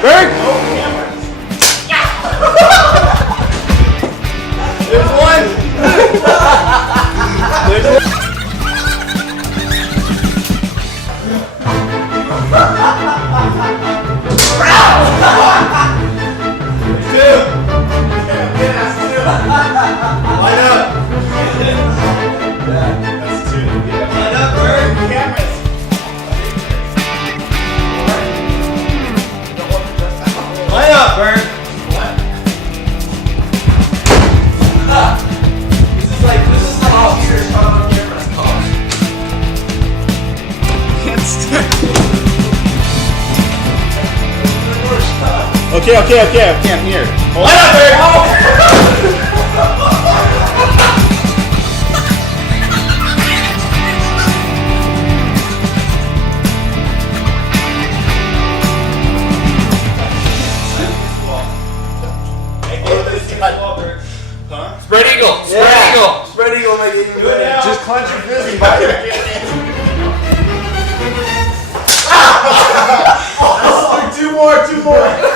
Berg! There's one! There's one! Two! That's two! Line up! That's two. Line up, Berg! Cameras! Line up, Berg! This is like all Peter's shot on camera's cost. Can't stand. Okay, I can't hear. Line up, Berg! Spread eagle! Spread eagle! Spread eagle, make it do it now. Just clench your fist and bite it. Two more.